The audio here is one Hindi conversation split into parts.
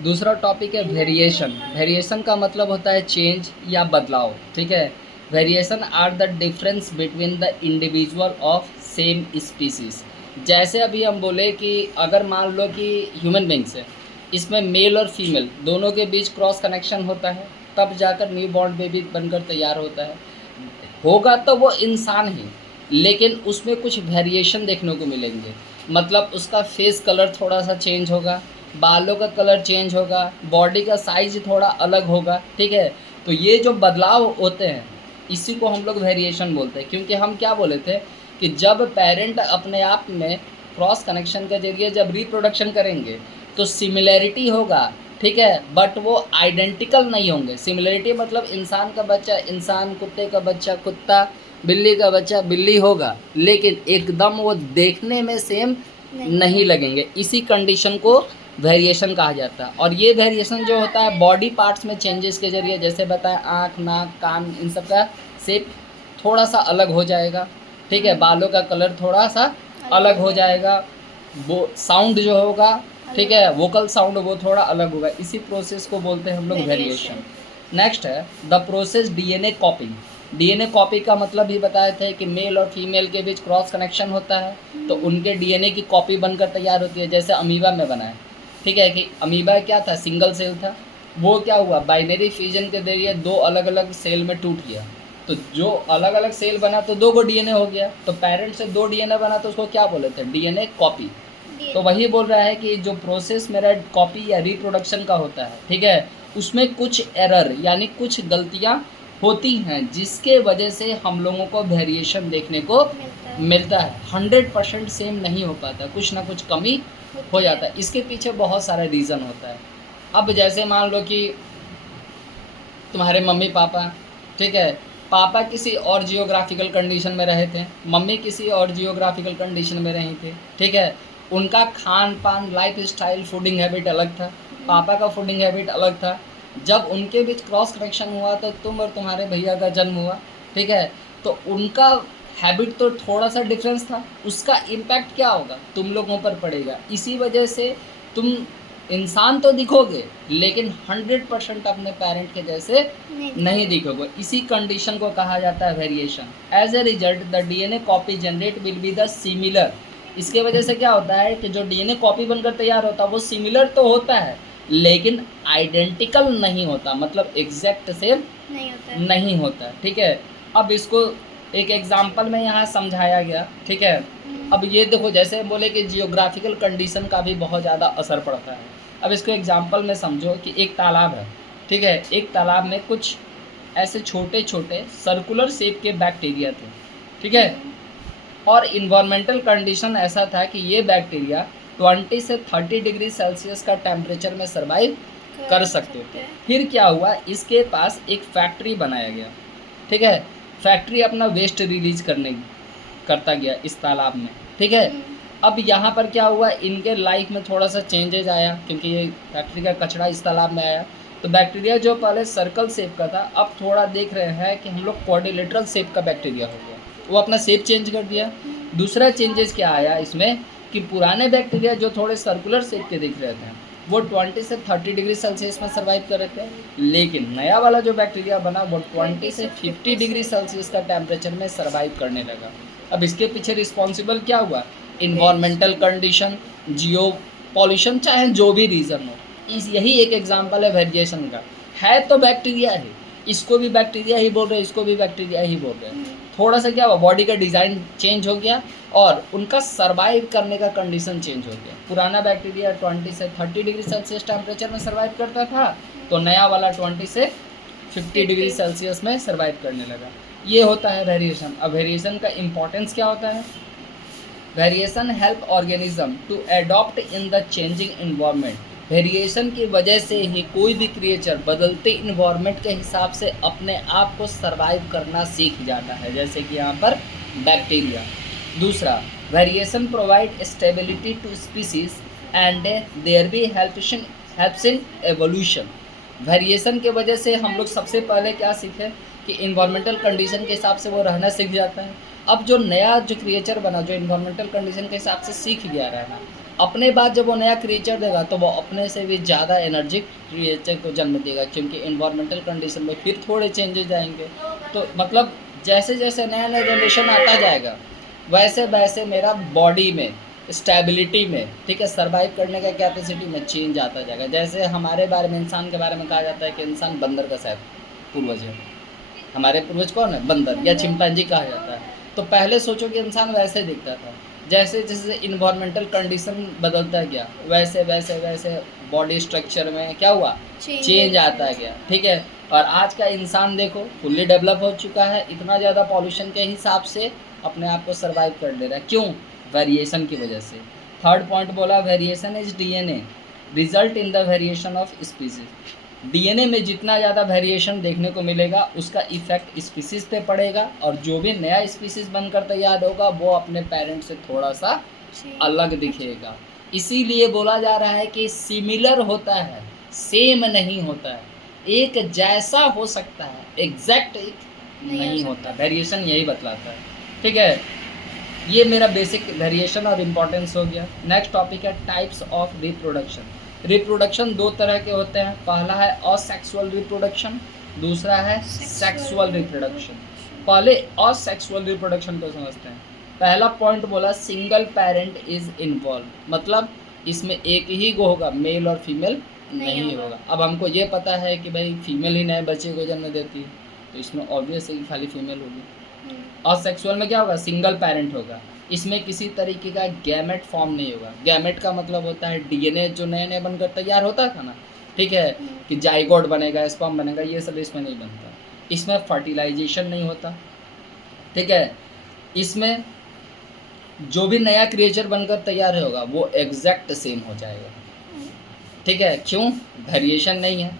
दूसरा टॉपिक है वेरिएशन। वेरिएशन का मतलब होता है चेंज या बदलाव, ठीक है। Variation are the difference between the individual of same species. जैसे अभी हम बोले कि अगर मान लो कि ह्यूमन बींग्स है, इसमें मेल और फीमेल दोनों के बीच क्रॉस कनेक्शन होता है, तब जाकर न्यू बॉर्न बेबी बनकर तैयार होता है। होगा तो वो इंसान ही, लेकिन उसमें कुछ वेरिएशन देखने को मिलेंगे। मतलब उसका फेस कलर थोड़ा सा चेंज होगा, बालों का कलर चेंज होगा, बॉडी का साइज थोड़ा अलग होगा, ठीक है। तो ये जो बदलाव होते हैं इसी को हम लोग वेरिएशन बोलते हैं। क्योंकि हम क्या बोले थे कि जब पेरेंट अपने आप में क्रॉस कनेक्शन के जरिए जब रिप्रोडक्शन करेंगे तो सिमिलैरिटी होगा, ठीक है, बट वो आइडेंटिकल नहीं होंगे। सिमिलैरिटी मतलब इंसान का बच्चा इंसान, कुत्ते का बच्चा कुत्ता, बिल्ली का बच्चा बिल्ली होगा, लेकिन एकदम वो देखने में सेम नहीं लगेंगे। इसी कंडीशन को वेरिएशन कहा जाता है। और ये वेरिएशन जो होता है बॉडी पार्ट्स में चेंजेस के जरिए, जैसे बताएं आँख, नाक, कान, इन सब का शेप थोड़ा सा अलग हो जाएगा, ठीक है। बालों का कलर थोड़ा सा अलग हो जाएगा, वो साउंड जो होगा, ठीक है, वोकल साउंड वो थोड़ा अलग होगा। इसी प्रोसेस को बोलते हैं हम लोग वेरिएशन। नेक्स्ट है the process DNA copy. DNA copy का मतलब ही बताए थे कि मेल और फीमेल के बीच क्रॉस कनेक्शन होता है तो उनके डीएनए की कॉपी बनकर तैयार होती है। जैसे अमीबा में बना है, ठीक है, कि अमीबा क्या था, सिंगल सेल था, वो क्या हुआ, बाइनरी फ्यूजन के जरिए दो अलग अलग सेल में टूट गया, तो जो अलग अलग सेल बना तो दो गो डीएनए हो गया। तो पेरेंट से दो डीएनए बना तो उसको क्या बोले थे, डीएनए कॉपी। तो वही बोल रहा है कि जो प्रोसेस मेरा कॉपी या रिप्रोडक्शन का होता है, ठीक है, उसमें कुछ एरर यानी कुछ गलतियां होती हैं जिसके वजह से हम लोगों को वेरिएशन देखने को मिलता है। 100% सेम नहीं हो पाता, कुछ ना कुछ कमी हो जाता है। इसके पीछे बहुत सारा रीज़न होता है। अब जैसे मान लो कि तुम्हारे मम्मी पापा, ठीक है, पापा किसी और जियोग्राफिकल कंडीशन में रहे थे, मम्मी किसी और जियोग्राफिकल कंडीशन में रही थी, ठीक है। उनका खान पान, लाइफ स्टाइल, फूडिंग हैबिट अलग था, पापा का फूडिंग हैबिट अलग था। जब उनके बीच क्रॉस कनेक्शन हुआ तो तुम और तुम्हारे भैया का जन्म हुआ, ठीक है, तो उनका हैबिट तो थोड़ा सा डिफरेंस था, उसका इम्पैक्ट क्या होगा, तुम लोगों पर पड़ेगा। इसी वजह से तुम इंसान तो दिखोगे लेकिन 100% अपने पेरेंट के जैसे नहीं दिखोगे। इसी कंडीशन को कहा जाता है variation. As a result the DNA copy generate will be the similar. इसके वजह से क्या होता है कि जो डीएनए कॉपी बनकर तैयार होता है वो सिमिलर तो होता है लेकिन आइडेंटिकल नहीं होता, मतलब एग्जैक्ट सेम नहीं होता, ठीक है। अब इसको एक एग्जाम्पल में यहाँ समझाया गया, ठीक है। अब ये देखो, जैसे बोले कि जियोग्राफिकल कंडीशन का भी बहुत ज़्यादा असर पड़ता है। अब इसको एग्जाम्पल में समझो कि एक तालाब है, ठीक है, एक तालाब में कुछ ऐसे छोटे छोटे सर्कुलर शेप के बैक्टीरिया थे, ठीक है, और इन्वायरमेंटल कंडीशन ऐसा था कि ये बैक्टीरिया 20 से 30 डिग्री सेल्सियस का टेम्परेचर में सर्वाइव कर सकते थे। फिर क्या हुआ, इसके पास एक फैक्ट्री बनाया गया, ठीक है, फैक्ट्री अपना वेस्ट रिलीज करता गया इस तालाब में, ठीक है। अब यहाँ पर क्या हुआ, इनके लाइफ में थोड़ा सा चेंजेज आया क्योंकि ये फैक्ट्री का कचरा इस तालाब में आया। तो बैक्टीरिया जो पहले सर्कल शेप का था अब थोड़ा देख रहे हैं कि हम लोग क्वाड्रिलेटरल शेप का बैक्टीरिया हो गया, वो अपना शेप चेंज कर दिया। दूसरा चेंजेस क्या आया इसमें कि पुराने बैक्टीरिया जो थोड़े सर्कुलर शेप के दिख रहे थे वो 20 से 30 डिग्री सेल्सियस में सर्वाइव कर रहे थे, लेकिन नया वाला जो बैक्टीरिया बना वो 20 से 50 डिग्री सेल्सियस का टेम्परेचर में सर्वाइव करने लगा। अब इसके पीछे रिस्पॉन्सिबल क्या हुआ, इन्वायरमेंटल कंडीशन, जियो पॉल्यूशन, चाहे जो भी रीज़न हो। यही एक एग्जाम्पल है वेरिएशन का। है तो बैक्टीरिया ही, इसको भी बैक्टीरिया ही बोल रहे हैं, इसको भी बैक्टीरिया ही बोल रहे हैं। थोड़ा सा क्या हुआ, बॉडी का डिज़ाइन चेंज हो गया और उनका सर्वाइव करने का कंडीशन चेंज हो गया। पुराना बैक्टीरिया 20 से 30 डिग्री सेल्सियस टेम्परेचर में सर्वाइव करता था, तो नया वाला 20 से 50 डिग्री सेल्सियस में सर्वाइव करने लगा। ये होता है वेरिएशन। अब वेरिएशन का इम्पोर्टेंस क्या होता है, variation help organism to adopt in the changing environment. Variation की वजह से ही कोई भी क्रिएचर बदलते इन्वायरमेंट के हिसाब से अपने आप को सर्वाइव करना सीख जाता है, जैसे कि यहाँ पर बैक्टीरिया। दूसरा, variation provide stability to species and there भी हेल्प्स इन एवोल्यूशन। वेरिएशन के वजह से हम लोग सबसे पहले क्या सीखे कि इन्वायरमेंटल कंडीशन के हिसाब से वो रहना सीख जाता है। अब जो नया जो क्रिएचर बना, जो इन्वायरमेंटल कंडीशन के हिसाब से सीख गया रहना, अपने बाद जब वो नया क्रिएचर देगा तो वो अपने से भी ज़्यादा एनर्जिक क्रिएचर को जन्म देगा, क्योंकि इन्वायरमेंटल कंडीशन में फिर थोड़े चेंजेस आएंगे। तो मतलब जैसे जैसे नया नया जनरेशन आता जाएगा वैसे वैसे मेरा बॉडी में स्टेबिलिटी में, ठीक है, सर्वाइव करने का कैपेसिटी में चेंज आता जाएगा। जैसे हमारे बारे में, इंसान के बारे में कहा जाता है कि इंसान बंदर का शायद पूर्वज है। हमारे पूर्वज कौन है? बंदर या चिंपैंजी कहा जाता है। तो पहले सोचो कि इंसान वैसे दिखता था, जैसे जैसे इन्वायरमेंटल कंडीशन बदलता गया वैसे वैसे वैसे बॉडी स्ट्रक्चर में क्या हुआ? चेंज आता गया, ठीक है। और आज का इंसान देखो फुल्ली डेवलप हो चुका है, इतना ज़्यादा पॉल्यूशन के हिसाब से अपने आप को सर्वाइव कर ले रहा है। क्यों? वेरिएशन की वजह से। थर्ड पॉइंट बोला variation is DNA result in the variation of species. DNA में जितना ज़्यादा वेरिएशन देखने को मिलेगा उसका इफेक्ट स्पीसीज पे पड़ेगा, और जो भी नया स्पीसीज बनकर तैयार होगा वो अपने पेरेंट से थोड़ा सा अलग दिखेगा। इसीलिए बोला जा रहा है कि सिमिलर होता है, सेम नहीं होता है। एक जैसा हो सकता है, एग्जैक्ट एक नहीं होता। वेरिएशन यही बतलाता है, ठीक है। ये मेरा बेसिक वेरिएशन और इम्पोर्टेंस हो गया। नेक्स्ट टॉपिक है टाइप्स ऑफ रिप्रोडक्शन। रिप्रोडक्शन दो तरह के होते हैं, पहला है असेक्सुअल रिप्रोडक्शन, दूसरा है सेक्सुअल रिप्रोडक्शन। पहले असेक्सुअल रिप्रोडक्शन को समझते हैं। पहला पॉइंट बोला सिंगल पेरेंट इज इन्वॉल्व, मतलब इसमें एक ही को होगा, मेल और फीमेल नहीं होगा। अब हमको ये पता है कि भाई फीमेल ही नए बच्चे को जन्म देती है, तो इसमें ऑब्वियस है कि खाली फीमेल होगी। असेक्सुअल में क्या होगा? सिंगल पेरेंट होगा, इसमें किसी तरीके का गैमेट फॉर्म नहीं होगा। गैमेट का मतलब होता है डीएनए जो नए नए बनकर तैयार होता था ना, ठीक है, कि जाइगोट बनेगा, स्पर्म बनेगा, ये सब इसमें नहीं बनता। इसमें फर्टिलाइजेशन नहीं होता, ठीक है। इसमें जो भी नया क्रिएचर बनकर तैयार होगा वो एग्जैक्ट सेम हो जाएगा, ठीक है। क्यों? वेरिएशन नहीं है,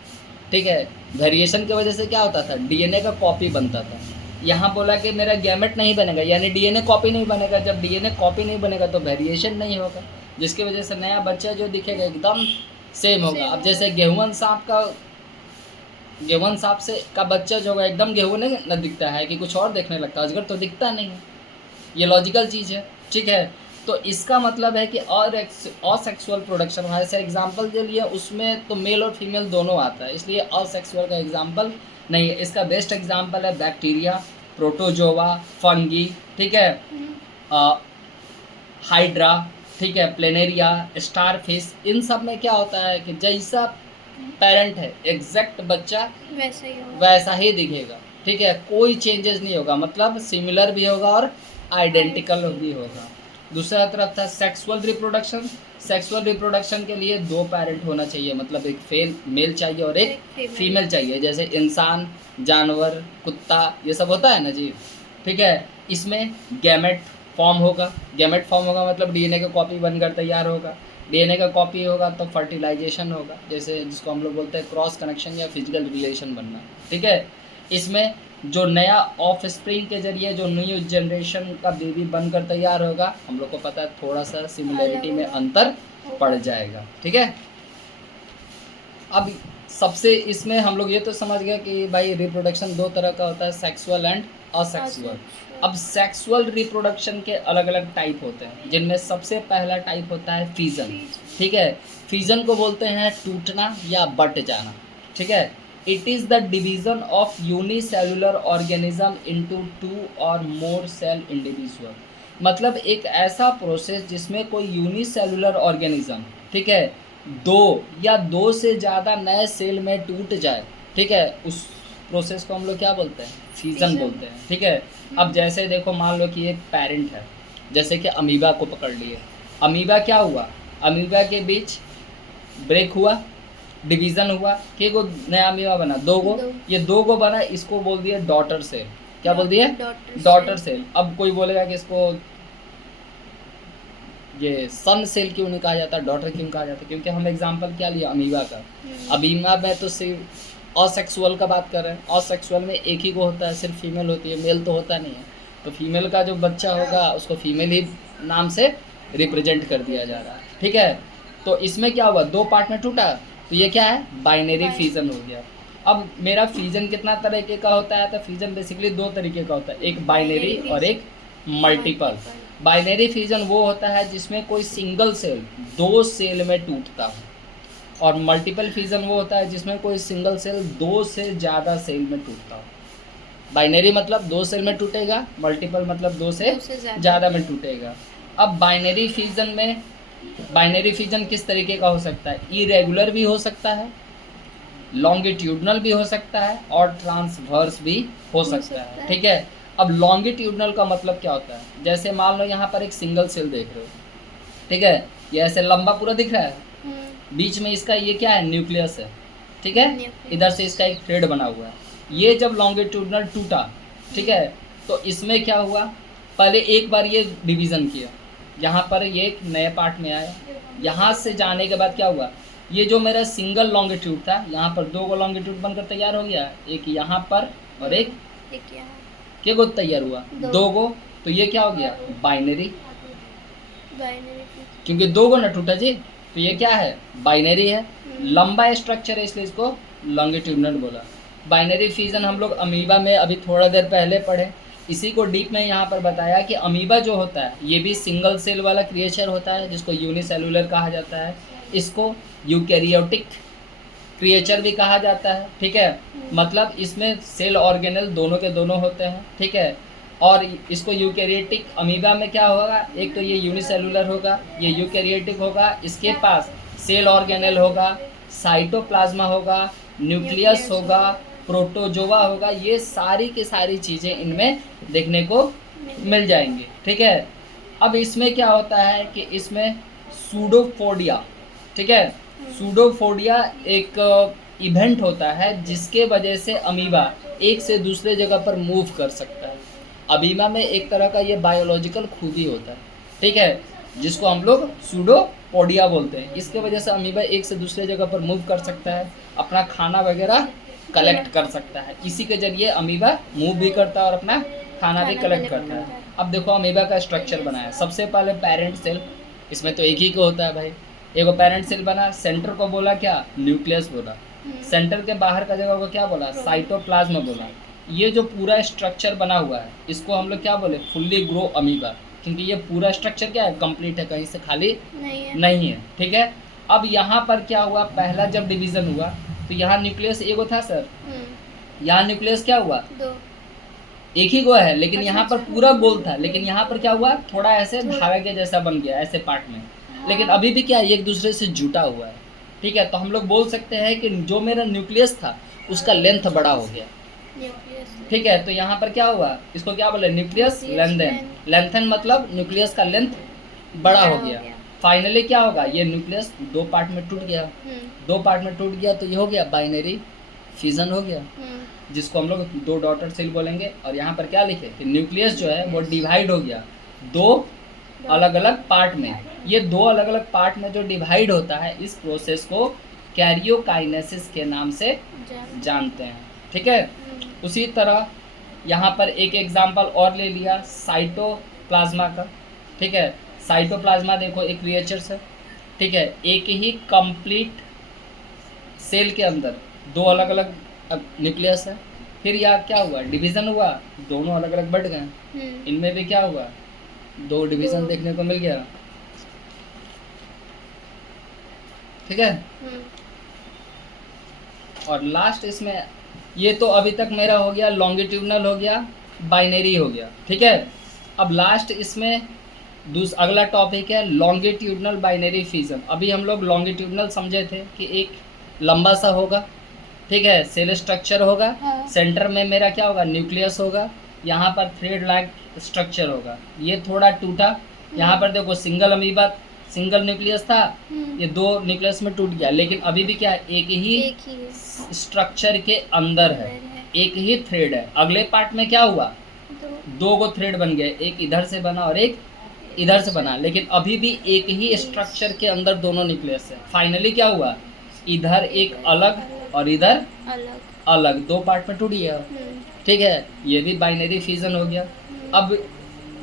ठीक है। वेरिएशन की वजह से क्या होता था? डीएनए का कॉपी बनता था। यहाँ बोला कि मेरा गैमेट नहीं बनेगा, यानी डीएनए कॉपी नहीं बनेगा। जब डीएनए कॉपी नहीं बनेगा तो वेरिएशन नहीं होगा, जिसकी वजह से नया बच्चा जो दिखेगा एकदम सेम होगा। अब जैसे गेहूं सांप से का बच्चा जो होगा एकदम गेहूं नहीं न दिखता है कि कुछ और देखने लगता है, अजगर तो दिखता नहीं है। ये लॉजिकल चीज़ है, ठीक है। तो इसका मतलब है कि और असेक्सुअल प्रोडक्शन, ऐसे एग्जाम्पल जो लिए उसमें तो मेल और फीमेल दोनों आता है, इसलिए असेक्सुअल का एग्जाम्पल नहीं है। इसका बेस्ट एग्जाम्पल है बैक्टीरिया, प्रोटोजोआ, फंगी, ठीक है, हाइड्रा, ठीक है, प्लेनेरिया, स्टारफिश। इन सब में क्या होता है कि जैसा पेरेंट है एग्जैक्ट बच्चा वैसा ही दिखेगा, ठीक है, कोई चेंजेस नहीं होगा, मतलब सिमिलर भी होगा और आइडेंटिकल भी होगा। दूसरा तरफ था सेक्सुअल रिप्रोडक्शन। सेक्सुअल रिप्रोडक्शन के लिए दो पेरेंट होना चाहिए, मतलब एक मेल चाहिए और एक फीमेल चाहिए, जैसे इंसान, जानवर, कुत्ता, ये सब होता है ना जी, ठीक है। इसमें गैमेट फॉर्म होगा। गैमेट फॉर्म होगा मतलब डीएनए का कॉपी बनकर तैयार होगा। डीएनए का कॉपी होगा तो फर्टिलाइजेशन होगा, जैसे जिसको हम लोग बोलते हैं क्रॉस कनेक्शन या फिजिकल रिलेशन बनना, ठीक है। इसमें जो नया ऑफ स्प्रिंग के जरिए जो न्यू जनरेशन का बेबी बनकर तैयार होगा, हम लोग को पता है थोड़ा सा सिमिलरिटी में अंतर पड़ जाएगा, ठीक है। अब सबसे इसमें हम लोग ये तो समझ गए कि भाई रिप्रोडक्शन दो तरह का होता है, सेक्सुअल एंड असेक्सुअल। अब सेक्सुअल रिप्रोडक्शन के अलग अलग टाइप होते हैं, जिनमें सबसे पहला टाइप होता है फिजन, ठीक है। फिजन को बोलते हैं टूटना या बट जाना, ठीक है। It is the division of unicellular organism into two और मोर सेल इंडिविजुअल, मतलब एक ऐसा प्रोसेस जिसमें कोई यूनिसेलुलर ऑर्गेनिज्म, ठीक है, दो या दो से ज़्यादा नए सेल में टूट जाए, ठीक है, उस प्रोसेस को हम लोग क्या बोलते हैं? फिजन बोलते हैं, ठीक है। अब जैसे देखो मान लो कि एक पेरेंट है, जैसे कि अमीबा को पकड़ लिए। अमीबा क्या हुआ? अमीबा के बीच ब्रेक हुआ, डिवीज़न हुआ, कि को नया अमीबा बना, दो गो, ये दो गो बना, इसको बोल दिया डॉटर सेल। क्या बोल दिया? Daughter cell. अब कोई बोलेगा कि इसको ये सन सेल क्यों नहीं कहा जाता, डॉटर क्यों कहा जाता? क्योंकि हम एग्जांपल क्या लिया? अमीबा का। अमीबा में तो सिर्फ असेक्सुअल का बात कर रहे हैं, असेक्सुअल में एक ही को होता है, सिर्फ फीमेल होती है, मेल तो होता नहीं है। तो फीमेल का जो बच्चा होगा उसको फीमेल ही नाम से रिप्रेजेंट कर दिया जा रहा है, ठीक है। तो इसमें क्या हुआ? दो पार्ट में टूटा, तो ये क्या है? बाइनरी फ्यूजन हो गया। अब मेरा फ्यूजन कितना तरीके का होता है? तो फ्यूजन बेसिकली दो तरीके का होता है, एक बाइनरी और एक मल्टीपल। बाइनरी फिजन वो होता है जिसमें कोई सिंगल सेल दो सेल में टूटता है, और मल्टीपल फिजन वो होता है जिसमें कोई सिंगल सेल दो से ज़्यादा सेल में टूटता हो। बाइनरी मतलब दो सेल में टूटेगा, मल्टीपल मतलब दो से ज़्यादा में टूटेगा। अब बाइनरी फिजन किस तरीके का हो सकता है? इरेगुलर भी हो सकता है, लॉन्गिट्यूडनल भी हो सकता है, और ट्रांसवर्स भी हो सकता है। ठीक है, अब लॉन्गिट्यूडनल का मतलब क्या होता है? जैसे मान लो यहाँ पर एक सिंगल सेल देख रहे हो, ठीक है, ये ऐसे लंबा पूरा दिख रहा है, बीच में इसका ये क्या है? न्यूक्लियस है। ठीक है, इधर से इसका एक थ्रेड बना हुआ है। ये जब लॉन्गिट्यूडनल टूटा, ठीक है, तो इसमें क्या हुआ? पहले एक बार ये डिवीज़न किया, यहाँ पर ये एक नए पार्ट में आया, यहाँ से जाने के बाद क्या हुआ? ये जो मेरा सिंगल लॉन्गिट्यूड था, यहाँ पर दो को लॉन्गिट्यूड बनकर तैयार हो गया, एक यहाँ पर और एक यहाँ। क्या को तैयार हुआ? दो को। तो ये क्या हो गया? बाइनरी, क्योंकि दो को ना टूटा जी, तो ये क्या है? बाइनरी है। लंबा स्ट्रक्चर है इसलिए इसको लॉन्गिट्यूडनल बोला। बाइनरी फिजन हम लोग अमीबा में अभी थोड़ा देर पहले पढ़े, इसी को डीप में यहाँ पर बताया कि अमीबा जो होता है ये भी सिंगल सेल वाला क्रिएचर होता है, जिसको यूनिसेलुलर कहा जाता है। इसको यूकैरियोटिक क्रिएचर भी कहा जाता है। ठीक है, मतलब इसमें सेल ऑर्गेनल दोनों के दोनों होते हैं। ठीक है, और इसको यूकैरियोटिक अमीबा में क्या होगा? एक तो ये यूनिसेलुलर होगा, ये यूकैरियोटिक होगा, इसके पास सेल ऑर्गेनल होगा, साइटोप्लाज्मा होगा, न्यूक्लियस होगा, प्रोटोजोआ होगा, ये सारी की सारी चीज़ें इनमें देखने को मिल जाएंगी। ठीक है, अब इसमें क्या होता है कि इसमें सूडोफोडिया, ठीक है, सूडोफोडिया एक इवेंट होता है जिसके वजह से अमीबा एक से दूसरे जगह पर मूव कर सकता है। अमीबा में एक तरह का ये बायोलॉजिकल खूबी होता है, ठीक है, जिसको हम लोग सूडोपोडिया बोलते हैं। इसके वजह से अमीबा एक से दूसरे जगह पर मूव कर सकता है, अपना खाना वगैरह कलेक्ट कर सकता है। इसी के जरिए अमीबा मूव भी करता है और अपना खाना भी कलेक्ट करता है। अब देखो अमीबा का स्ट्रक्चर बनाया, सबसे पहले पेरेंट सेल, इसमें तो एक ही को होता है भाई, एक पेरेंट सेल बना, सेंटर को बोला क्या? न्यूक्लियस बोला, सेंटर के बाहर का जगह को क्या बोला? साइटोप्लाज्म बोला। ये जो पूरा स्ट्रक्चर बना हुआ है इसको हम लोग क्या बोले? फुल्ली ग्रो अमीबा, क्योंकि ये पूरा स्ट्रक्चर क्या है? कंप्लीट है, कहीं से खाली नहीं है। ठीक है, अब यहाँ पर क्या हुआ? पहला जब डिवीजन हुआ तो यहाँ न्यूक्लियस एक था सर, यहाँ न्यूक्लियस क्या हुआ? एक ही को है, लेकिन यहाँ पर पूरा गोल था, लेकिन यहाँ पर क्या हुआ? थोड़ा ऐसे धागे के जैसा बन गया ऐसे पार्ट में, लेकिन अभी भी क्या है? एक दूसरे से जुटा हुआ है। ठीक है, तो हम लोग बोल सकते हैं कि जो मेरा न्यूक्लियस था उसका लेंथ बड़ा हो गया। ठीक है, तो यहाँ पर क्या हुआ? इसको क्या बोले? Nucleus lengthen. लेंथन मतलब न्यूक्लियस का लेंथ बड़ा हो गया। फाइनली क्या होगा? ये न्यूक्लियस दो पार्ट में टूट गया, दो पार्ट में टूट गया तो ये हो गया बाइनरी फिजन हो गया, जिसको हम लोग दो डॉटर सेल बोलेंगे। और यहाँ पर क्या लिखे कि न्यूक्लियस जो है वो डिवाइड हो गया दो अलग अलग पार्ट में। ये दो अलग अलग पार्ट में जो डिवाइड होता है, इस प्रोसेस को कैरियोकाइनेसिस के नाम से जानते हैं। ठीक है, उसी तरह यहाँ पर एक एग्जाम्पल और ले लिया साइटोप्लाज्मा का। ठीक है, साइटोप्लाज्मा देखो एक क्रिएचर है। ठीक है, एक ही कंप्लीट सेल के अंदर दो अलग अलग न्यूक्लियस है, फिर यहाँ क्या हुआ? डिवीज़न हुआ, दोनों अलग अलग बढ़ गए। इनमें भी क्या हुआ? दो डिवीज़न देखने को मिल गया। ठीक है, और लास्ट इसमें ये तो अभी तक मेरा हो गया लॉन्गिट्यूडनल हो गया, बाइनरी हो गया। ठीक है, अब लास्ट इसमें अगला टॉपिक है लॉन्गिट्यूडनल बाइनरी फिजन। अभी हम लोग लॉन्गिट्यूडनल समझे थे कि एक लंबा सा होगा, ठीक है, सेल स्ट्रक्चर होगा, सेंटर में मेरा क्या होगा? न्यूक्लियस होगा, यहाँ पर थ्रेड लाइक स्ट्रक्चर होगा। ये थोड़ा टूटा, यहाँ पर देखो सिंगल अमीबा सिंगल न्यूक्लियस था, ये दो न्यूक्लियस में टूट गया, लेकिन अभी भी क्या है? एक ही स्ट्रक्चर के अंदर है, एक ही थ्रेड है। अगले पार्ट में क्या हुआ? दो गो थ्रेड बन गए, एक इधर से बना और एक इधर से बना, लेकिन अभी भी एक ही स्ट्रक्चर के अंदर दोनों न्यूक्लियस है। फाइनली क्या हुआ? इधर एक अलग और इधर अलग, दो पार्ट में टूट गया। ठीक है, ये भी बाइनरी फिजन हो गया। अब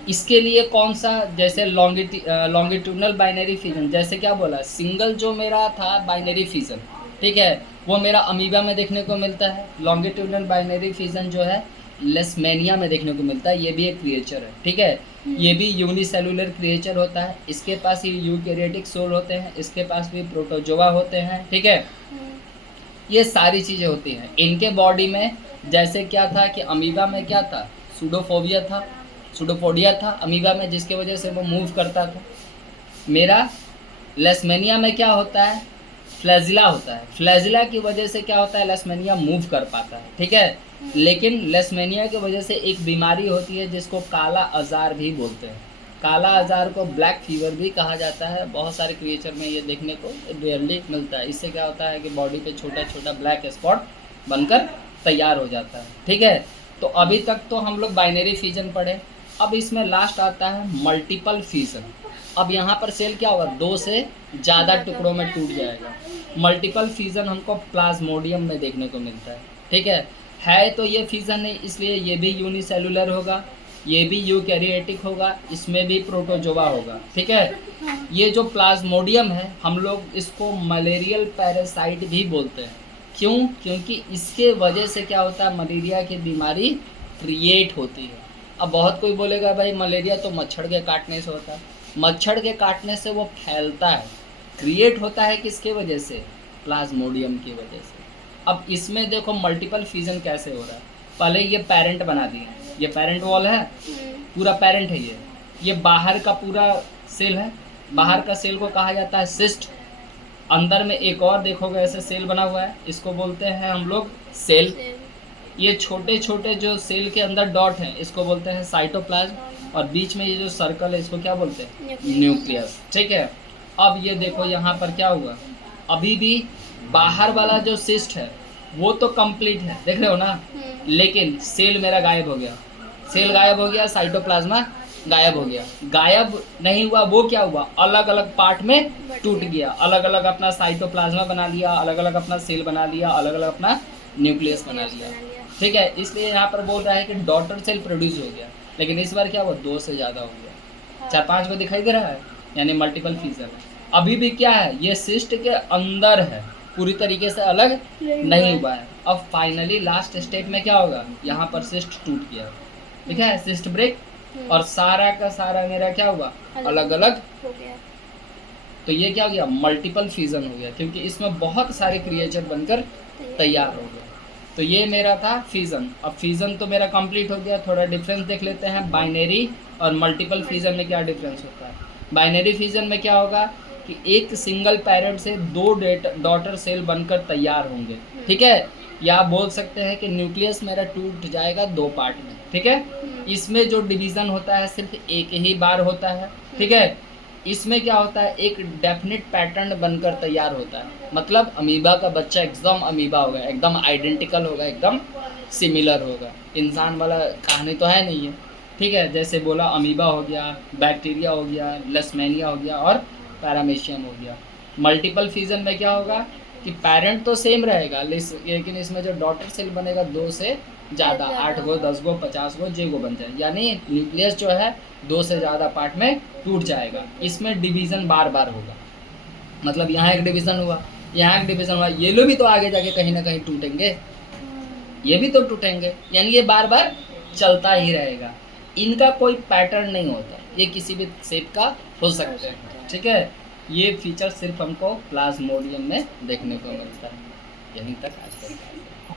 इसके लिए कौन सा? जैसे लॉन्गिट्यूडनल बाइनरी फिजन, जैसे क्या बोला? सिंगल जो मेरा था बाइनरी फिजन, ठीक है, वो मेरा अमीबा में देखने को मिलता है। लॉन्गिट्यूडनल बाइनरी फिजन जो है लेसमेनिया में देखने को मिलता है, ये भी एक क्रिएचर है, ठीक है। ये भी यूनिसेलुलर क्रिएचर होता है, इसके पास ही यूकैरियोटिक सोल होते हैं, इसके पास भी प्रोटोजोआ होते हैं, ठीक है। ये सारी चीज़ें होती हैं इनके बॉडी में। जैसे क्या था कि अमीबा में क्या था, सूडोफोडिया था अमीबा में, जिसके वजह से वो मूव करता था। मेरा लेसमेनिया में क्या होता है, फ्लैजिला होता है। फ्लैजिला की वजह से क्या होता है, लेसमेनिया मूव कर पाता है, ठीक है। लेकिन लेसमेनिया की वजह से एक बीमारी होती है जिसको काला अजार भी बोलते हैं। काला अजार को ब्लैक फीवर भी कहा जाता है। बहुत सारे क्रिएचर में ये देखने को रेयरली मिलता है। इससे क्या होता है कि बॉडी पे छोटा छोटा ब्लैक स्पॉट बनकर तैयार हो जाता है, ठीक है। तो अभी तक तो हम लोग बाइनरी फिजन पढ़े। अब इसमें लास्ट आता है मल्टीपल फिजन। अब यहाँ पर सेल क्या होगा, 2 से ज़्यादा टुकड़ों में टूट जाएगा। मल्टीपल फिजन हमको प्लाज्मोडियम में देखने को मिलता है, ठीक है। तो ये फिजन है, इसलिए ये भी यूनिसेलुलर होगा, ये भी यूकैरियोटिक होगा, इसमें भी प्रोटोजोआ होगा, ठीक है। ये जो प्लाज्मोडियम है हम लोग इसको मलेरियल पैरासाइट भी बोलते हैं। क्यों? क्योंकि इसके वजह से क्या होता है, मलेरिया की बीमारी क्रिएट होती है। अब बहुत कोई बोलेगा भाई मलेरिया तो मच्छर के काटने से होता है। मच्छर के काटने से वो फैलता है, क्रिएट होता है किसके वजह से, प्लाज्मोडियम की वजह से। अब इसमें देखो मल्टीपल फिजन कैसे हो रहा है। पहले ये पेरेंट बना दिए, ये पेरेंट वॉल है, पूरा पेरेंट है ये बाहर का पूरा सेल है। बाहर का सेल को कहा जाता है सिस्ट। अंदर में एक और देखोगे ऐसे सेल बना हुआ है, इसको बोलते हैं हम लोग सेल। ये छोटे छोटे जो सेल के अंदर डॉट हैं इसको बोलते हैं साइटोप्लाज्म, और बीच में ये जो सर्कल है इसको क्या बोलते हैं, न्यूक्लियस, ठीक है। अब ये देखो यहाँ पर क्या हुआ, अभी भी बाहर वाला जो सिस्ट है वो तो कंप्लीट है, देख रहे हो ना, लेकिन सेल मेरा गायब हो गया। सेल गायब हो गया, साइटोप्लाज्मा गायब हो गया। गायब नहीं हुआ, वो क्या हुआ, अलग अलग पार्ट में टूट गया। अलग अलग अपना साइटोप्लाज्मा बना लिया, अलग अलग अपना सेल बना लिया, अलग अलग अपना न्यूक्लियस बना लिया, ठीक है। इसलिए यहाँ पर बोल रहा है कि डॉटर सेल प्रोड्यूस हो गया, लेकिन इस बार क्या हुआ, 2 से ज़्यादा हो गया। 4-5 को दिखाई दे रहा है, यानी मल्टीपल फिजन। अभी भी क्या है, ये सिस्ट के अंदर है, पूरी तरीके से अलग नहीं हुआ है। अब फाइनली लास्ट स्टेप में क्या होगा, यहाँ पर सिस्ट टूट गया, ठीक है, सिस्ट ब्रेक, और सारा का सारा मेरा क्या हुआ, अलग अलग हो गया। तो ये क्या हो गया, मल्टीपल फिजन हो गया, क्योंकि इसमें बहुत सारे क्रिएचर बनकर तैयार हो गए। तो ये मेरा था फिजन। अब फिजन तो मेरा कंप्लीट हो गया। थोड़ा डिफरेंस देख लेते हैं, बाइनरी और मल्टीपल फिजन में क्या डिफरेंस होता है। बाइनरी फिजन में क्या होगा कि एक सिंगल पेरेंट से 2 डॉटर सेल बनकर तैयार होंगे, ठीक है। या बोल सकते हैं कि न्यूक्लियस मेरा टूट जाएगा 2 पार्ट में, ठीक है। इसमें जो डिवीज़न होता है सिर्फ एक ही बार होता है, ठीक है। इसमें क्या होता है, एक डेफिनेट पैटर्न बनकर तैयार होता है। मतलब अमीबा का बच्चा एकदम अमीबा होगा, एकदम आइडेंटिकल होगा, एकदम सिमिलर होगा। इंसान वाला कहानी तो है नहीं है, ठीक है। जैसे बोला अमीबा हो गया, बैक्टीरिया हो गया, लेसमेनिया हो गया और पैरामीशियम हो गया। मल्टीपल फिजन में क्या होगा कि पेरेंट तो सेम रहेगा, लेकिन इसमें जो डॉटर सेल बनेगा 2 से ज़्यादा, 8 गो, 10 गो, 50 गो, जे गो बन जाए, यानी न्यूक्लियस जो है 2 से ज़्यादा पार्ट में टूट जाएगा। इसमें डिवीज़न बार बार होगा, मतलब यहाँ एक डिवीज़न हुआ, यहाँ एक डिवीज़न हुआ, ये लोग भी तो आगे जाके कहीं ना कहीं टूटेंगे, ये भी तो टूटेंगे, यानी ये बार बार चलता ही रहेगा। इनका कोई पैटर्न नहीं होता, ये किसी भी शेप का हो सकते हैं, ठीक है। ये फीचर सिर्फ हमको प्लाज्मोडियम में देखने को मिलता है। यहीं तक आज तक।